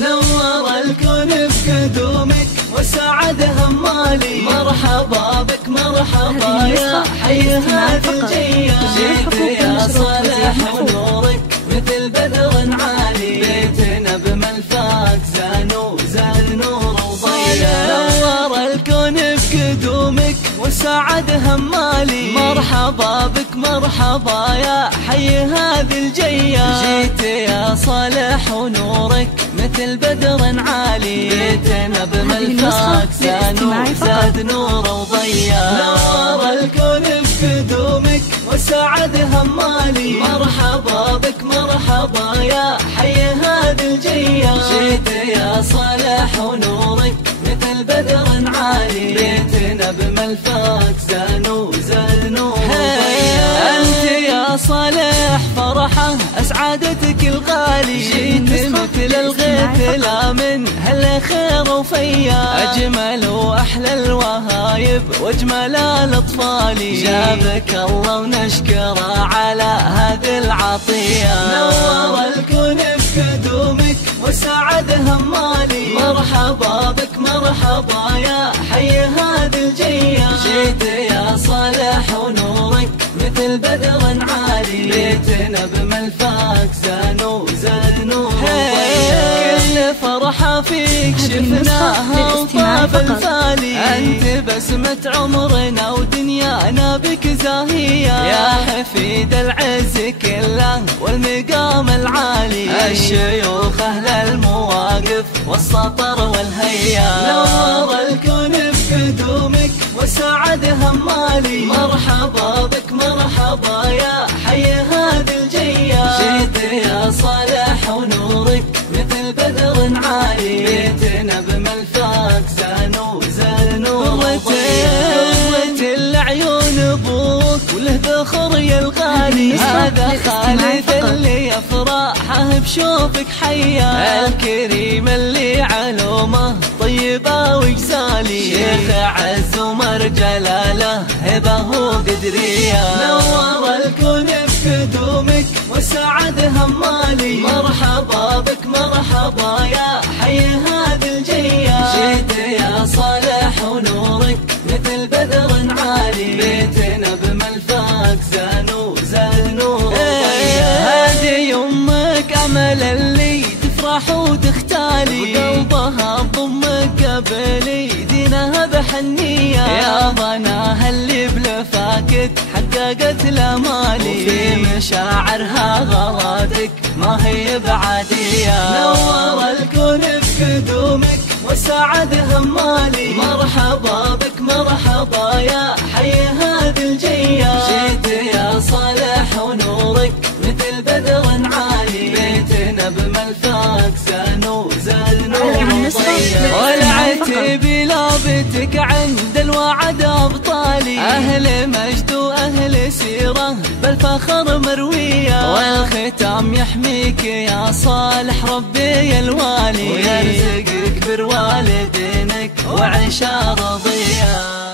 نور الكون بقدومك وسعد همالي. مرحبا بك مرحبا يا حي هذه الجية. جيت يا صالح ونورك مثل بدر عالي. بيتنا بملفاك زاد نور وضياء. نور الكون بقدومك وسعد همالي. مرحبا بك مرحبا يا حي هذه الجية. جيت يا صالح ونورك مثل بدر عالي. بيتنا بملفاك زاد نور وضياء. نور الكون بقدومك وسعد همالي. مرحبا بك مرحبا يا حي هذه الجية. جيت يا صالح ونورك مثل بدر عالي. بيتنا بملفاك زاد نور وضياء. أنت يا صالح فرحة أسعادتك الغالي. جيت مثل الغيث لا من هالخير وفيا. أجمل وأحلى الوهايب وأجمل الأطفال. جابك الله ونشكره على هذه العطية. نور الكون بقدومك وسعد همالي. مرحبا بك مرحبا يا حي هذه الجية. جيت يا صالح ونورك مثل بدر عالي. بيتنا بملفاك زاد نور وضياء. كل فرحة فيك شفناها وطاب الفالي. أنت بسمة عمرنا ودنيانا بك زاهية. يا حفيد العز كله والمقام العالي. الشيوخ أهل المواقف والسطر والهيا. نور الكون بقدومك وسعد همالي. مرحبا بك مرحبا يا حي هذه الجية. جيت يا صالح ونورك مثل بدر عالي. بيتنا بملفاك زاد نور وضياء. العيون ابوك وله ذخر يا الغالي. هذا خالد اللي يفرحه بشوفك حيا. الكريم اللي علومه طيبه وجزالي. شيخ عز ومر جلاله هبه وقدريه. نور الكون بقدومك وسعد همالي. مرحبا بك مرحبا يا حي هذه الجية. جيت يا صالح ونورك مثل بدر عالي. بيتنا بملفاك زاد نور وضياء. هذه يمك امل اللي تفرح وتختالي. وقلبها بضمك قبلي دينها بحنية. يا ضناها اللي بلفاك حققت الامالي. وفي مشاعرها غراتك ما هي بعادية. نور الكون بقدومك وسعد همالي. مرحبا بك مرحبا يا حي هذه الجية. جيت يا صالح ونورك مثل بدر عالي. بيتنا بملفاك زاد نور وضياء. والعتب لابتك عند الوعد أبطالي. أهل مجد وأهل سيرة بالفخر مروية. والختام يحميك يا صالح ربي الوالي. ويرزقك بر والدينك وعيشة رضية.